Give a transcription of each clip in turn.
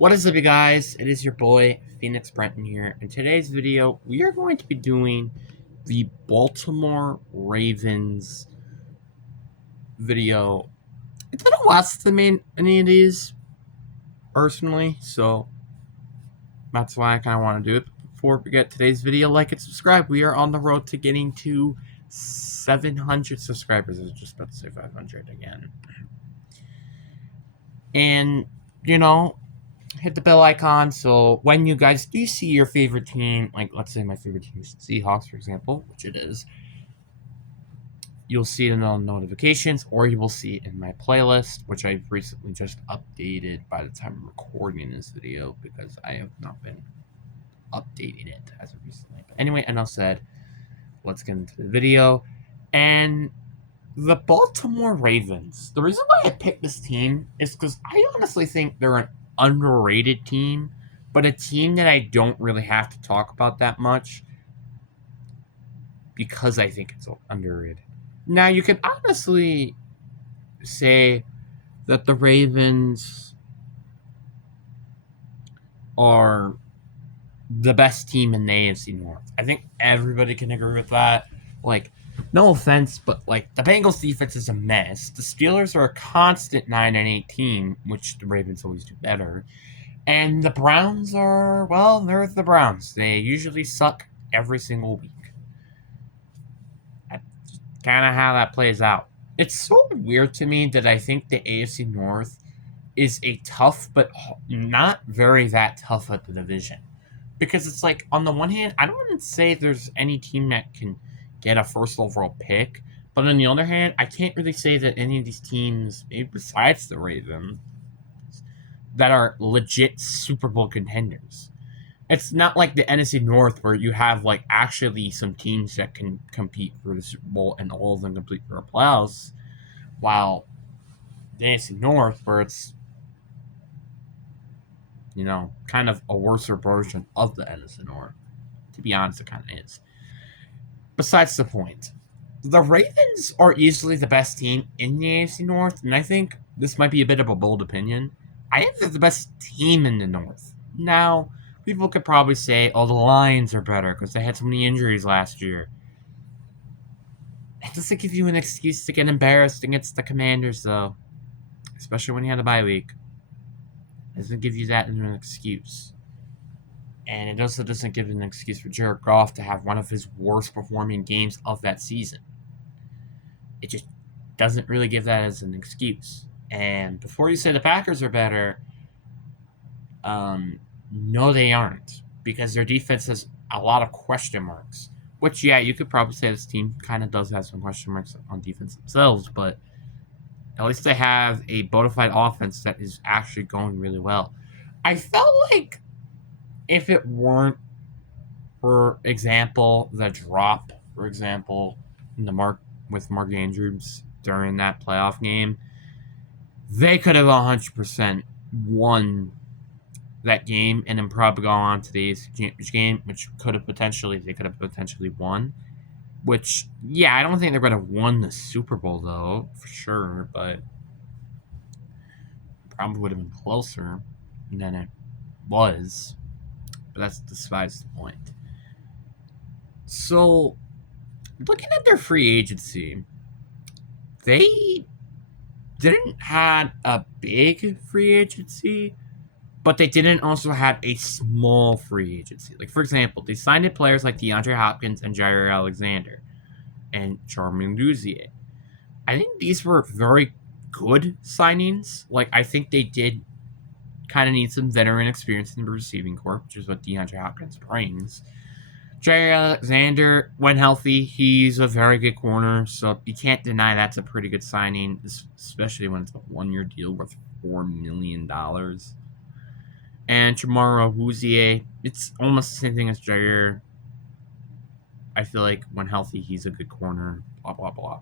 What is up, you guys? It is your boy, Phoenix Brenton here. In today's video, we are going to be doing the Baltimore Ravens video. It's been a while since I made any of these, personally, so that's why I kind of want to do it. Before we get today's video, like and subscribe. We are on the road to getting to 700 subscribers. I was just about to say 500 again. And, you know, hit the bell icon so when you guys do see your favorite team, like let's say my favorite team is Seahawks, for example, which it is, you'll see it in the notifications, or you will see it in my playlist, which I've recently just updated by the time I'm recording this video because I have not been updating it as of recently. But anyway, enough said. Let's get into the video. And the Baltimore Ravens, the reason why I picked this team is because I honestly think they're an underrated team, but a team that I don't really have to talk about that much because I think it's underrated. Now, you can honestly say that the Ravens are the best team in the AFC North. I think everybody can agree with that. Like, no offense, but like the Bengals defense is a mess. The Steelers are a constant 9-8 team, which the Ravens always do better. And the Browns are, well, they're the Browns. They usually suck every single week. That's kind of how that plays out. It's so weird to me that I think the AFC North is a tough, but not very that tough at the division. Because it's like, on the one hand, I don't want to say there's any team that can get a first overall pick. But on the other hand, I can't really say that any of these teams, maybe besides the Ravens, that are legit Super Bowl contenders. It's not like the NFC North where you have like actually some teams that can compete for the Super Bowl and all of them compete for the playoffs, while the NFC North where it's, you know, kind of a worse version of the NFC North. To be honest, it kind of is. Besides the point, the Ravens are easily the best team in the AFC North, and I think this might be a bit of a bold opinion. I think they're the best team in the North. Now, people could probably say, oh, the Lions are better because they had so many injuries last year. It doesn't give you an excuse to get embarrassed against the Commanders, though. Especially when you had a bye week. It doesn't give you that as an excuse. And it also doesn't give an excuse for Jared Goff to have one of his worst performing games of that season. It just doesn't really give that as an excuse. And before you say the Packers are better, no, they aren't. Because their defense has a lot of question marks. Which, yeah, you could probably say this team kind of does have some question marks on defense themselves, but at least they have a bona fide offense that is actually going really well. I felt like if it weren't, for example, the drop, for example, in the Mark Andrews during that playoff game, they could have 100% won that game and then probably gone on to the championship game, which they could have potentially won. Which, yeah, I don't think they're going to have won the Super Bowl, though, for sure, but probably would have been closer than it was. But that's besides the point. So, looking at their free agency, they didn't have a big free agency, but they didn't also have a small free agency. Like, for example, they signed in players like DeAndre Hopkins and Jair Alexander and Charmin Luzier. I think these were very good signings. Like, I think they did kind of need some veteran experience in the receiving corps, which is what DeAndre Hopkins brings. Jair Alexander, when healthy, he's a very good corner, so you can't deny that's a pretty good signing, especially when it's a one-year deal worth $4 million. And Chamara Wouzier, it's almost the same thing as Jair. I feel like when healthy, he's a good corner, blah, blah, blah.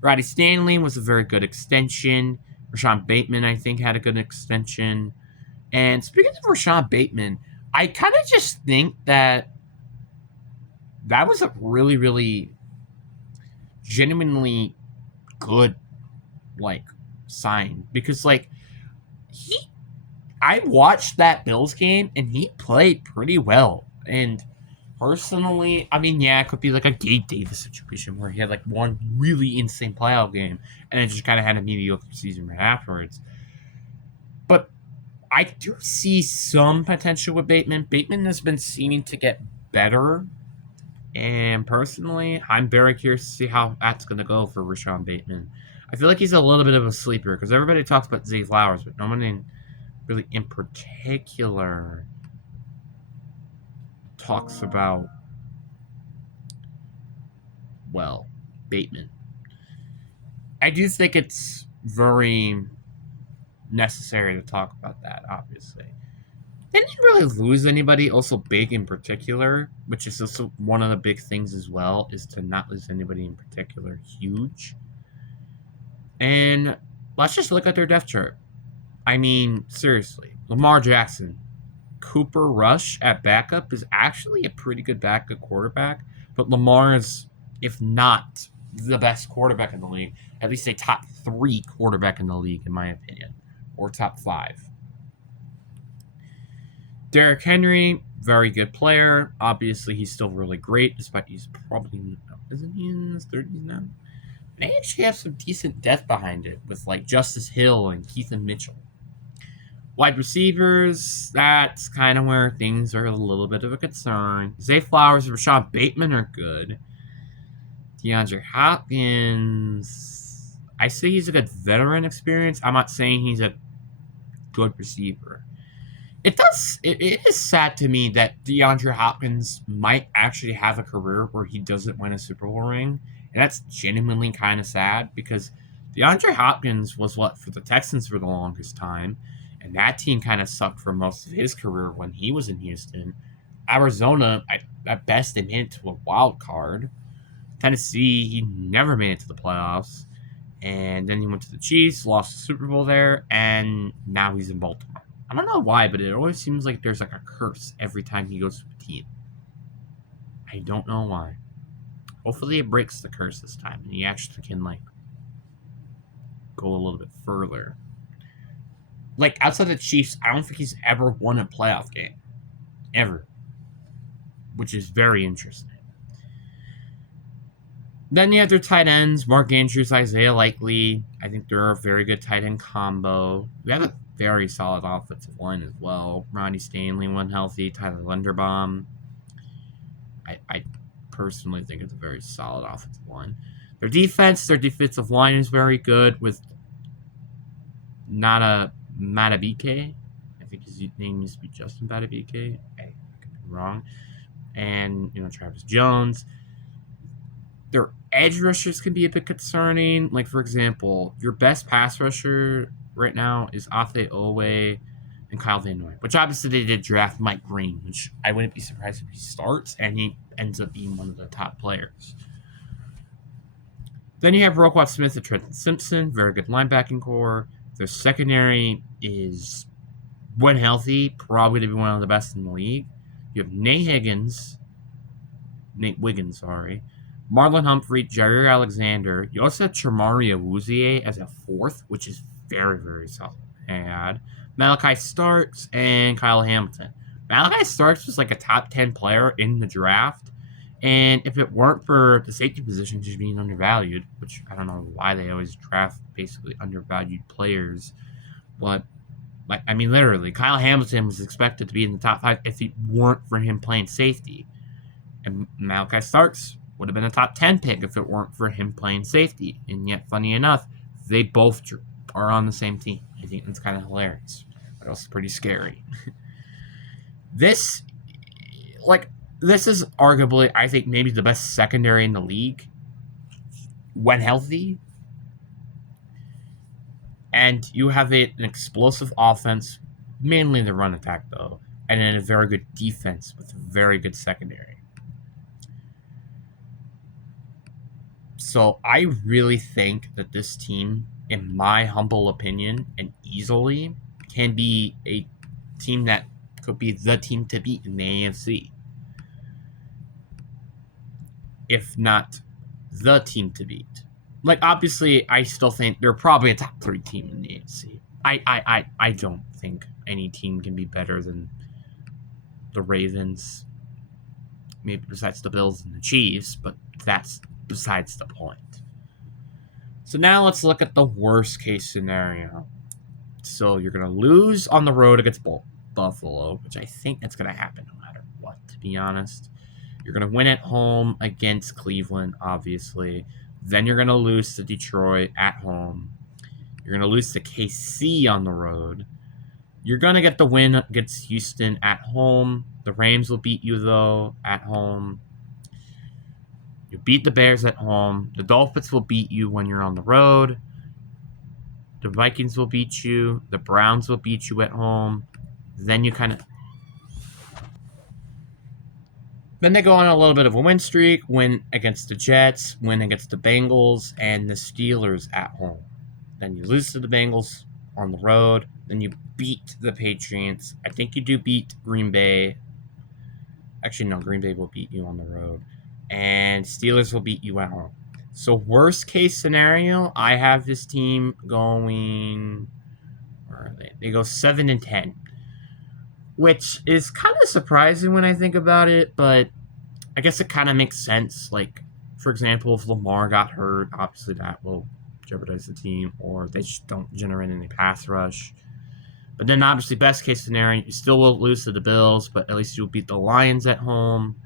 Roddy Stanley was a very good extension. Rashawn Bateman, I think, had a good extension. And speaking of Rashawn Bateman, I kind of just think that was a really, really genuinely good, like, sign. Because, like, he I watched that Bills game, and he played pretty well. And personally, I mean, yeah, it could be like a Gabe Davis situation where he had like one really insane playoff game, and then just kind of had a mediocre season right afterwards. But I do see some potential with Bateman. Bateman has been seeming to get better. And personally, I'm very curious to see how that's going to go for Rashawn Bateman. I feel like he's a little bit of a sleeper because everybody talks about Zay Flowers, but no one really in particular talks about, well, Bateman. I do think it's very necessary to talk about that, obviously. They didn't really lose anybody also big in particular, which is also one of the big things as well, is to not lose anybody in particular huge. And let's just look at their depth chart. I mean, seriously, Lamar Jackson, Cooper Rush at backup is actually a pretty good backup quarterback, but Lamar is, if not the best quarterback in the league, at least a top 3 quarterback in the league, in my opinion, or top 5. Derrick Henry, very good player. Obviously, he's still really great, despite he's probably, isn't he in his 30s now? They actually have some decent depth behind it with like Justice Hill and Keithan Mitchell. Wide receivers, that's kind of where things are a little bit of a concern. Zay Flowers and Rashad Bateman are good. DeAndre Hopkins, I say he's a good veteran experience. I'm not saying he's a good receiver. It is sad to me that DeAndre Hopkins might actually have a career where he doesn't win a Super Bowl ring. And that's genuinely kind of sad because DeAndre Hopkins was what for the Texans for the longest time. And that team kind of sucked for most of his career when he was in Houston. Arizona, at best, they made it to a wild card. Tennessee, he never made it to the playoffs. And then he went to the Chiefs, lost the Super Bowl there, and now he's in Baltimore. I don't know why, but it always seems like there's like a curse every time he goes to a team. I don't know why. Hopefully it breaks the curse this time and he actually can like go a little bit further. Like outside the Chiefs, I don't think he's ever won a playoff game. Ever. Which is very interesting. Then you have their tight ends, Mark Andrews, Isaiah Likely. I think they're a very good tight end combo. We have a very solid offensive line as well. Ronnie Stanley, when healthy. Tyler Linderbaum. I personally think it's a very solid offensive line. Their defensive line is very good with Matabike. I think his name used to be Justin Matabike. I could be wrong. And, Travis Jones. Their edge rushers can be a bit concerning. Like, for example, your best pass rusher right now is Afe Owe and Kyle Van Noy, which obviously they did draft Mike Green, which I wouldn't be surprised if he starts and he ends up being one of the top players. Then you have Roquan Smith and Trenton Simpson, very good linebacking core. Their secondary is, when healthy, probably to be one of the best in the league. You have Nate Wiggins, Marlon Humphrey, Jair Alexander. You also have Chamari Awuzie as a 4th, which is very, very solid. And Malachi Starks and Kyle Hamilton. Malachi Starks was like a top 10 player in the draft. And if it weren't for the safety position just being undervalued, which I don't know why they always draft basically undervalued players, but literally, Kyle Hamilton was expected to be in the top 5 if it weren't for him playing safety. And Malachi Starks would have been a top 10 pick if it weren't for him playing safety. And yet, funny enough, they both are on the same team. I think that's kind of hilarious, but also pretty scary. This is arguably, I think, maybe the best secondary in the league when healthy. And you have an explosive offense, mainly the run attack, though, and then a very good defense with a very good secondary. So I really think that this team, in my humble opinion, and easily, can be a team that could be the team to beat in the AFC. If not the team to beat. Like, obviously, I still think they're probably a top 3 team in the AFC. I don't think any team can be better than the Ravens. Maybe besides the Bills and the Chiefs, but that's besides the point. So now let's look at the worst case scenario. So you're going to lose on the road against Buffalo, which I think that's going to happen no matter what, to be honest. You're going to win at home against Cleveland, obviously. Then you're going to lose to Detroit at home. You're going to lose to KC on the road. You're going to get the win against Houston at home. The Rams will beat you, though, at home. You beat the Bears at home. The Dolphins will beat you when you're on the road. The Vikings will beat you. The Browns will beat you at home. Then you kind of... Then they go on a little bit of a win streak, win against the Jets, win against the Bengals, and the Steelers at home. Then you lose to the Bengals on the road. Then you beat the Patriots. I think you do beat Green Bay. Actually, no, Green Bay will beat you on the road. And Steelers will beat you at home. So worst case scenario, I have this team going... Where are they? They go 7-10. Which is kind of surprising when I think about it, but I guess it kind of makes sense. Like, for example, if Lamar got hurt, obviously that will jeopardize the team, or they just don't generate any pass rush. But then, obviously, best case scenario, you still will lose to the Bills, but at least you'll beat the Lions at home.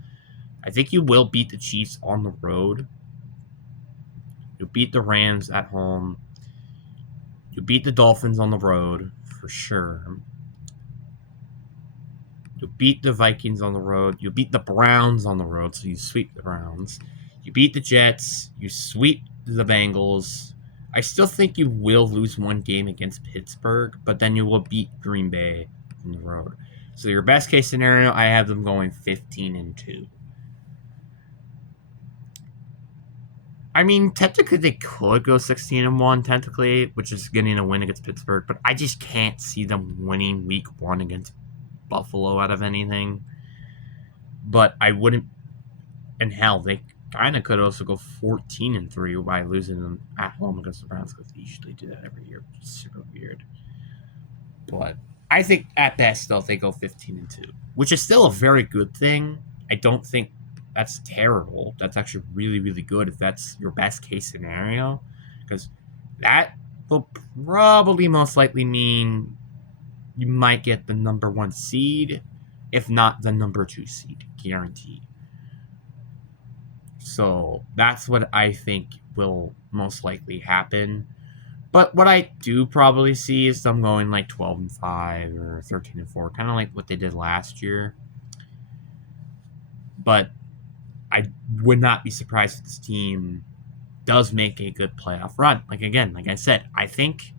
I think you will beat the Chiefs on the road. You'll beat the Rams at home. You'll beat the Dolphins on the road, for sure. You'll beat the Vikings on the road. You'll beat the Browns on the road, so you sweep the Browns. You beat the Jets. You sweep the Bengals. I still think you will lose one game against Pittsburgh, but then you will beat Green Bay on the road. So your best case scenario, I have them going 15-2. I mean, technically they could go 16-1, technically, which is getting a win against Pittsburgh, but I just can't see them winning week 1 against Buffalo out of anything. But I wouldn't... And hell, they kind of could also go 14-3 by losing them at home against the Browns, because they usually do that every year, which is super weird. But I think at best, though, they go 15-2, which is still a very good thing. I don't think that's terrible. That's actually really, really good if that's your best case scenario, because that will probably most likely mean you might get the number 1 seed, if not the number 2 seed, guaranteed. So that's what I think will most likely happen. But what I do probably see is them going like 12-5 or 13-4, kind of like what they did last year. But I would not be surprised if this team does make a good playoff run. Like, again, like I said, I think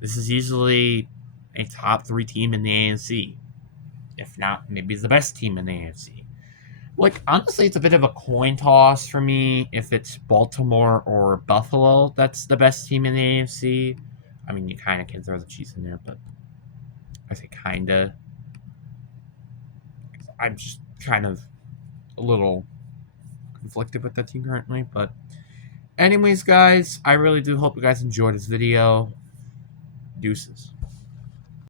this is easily a top 3 team in the AFC. If not, maybe the best team in the AFC. Like, honestly, it's a bit of a coin toss for me if it's Baltimore or Buffalo that's the best team in the AFC. I mean, you kind of can throw the Chiefs in there, but I say kind of. I'm just kind of a little conflicted with that team currently. But anyways, guys, I really do hope you guys enjoyed this video. Deuces.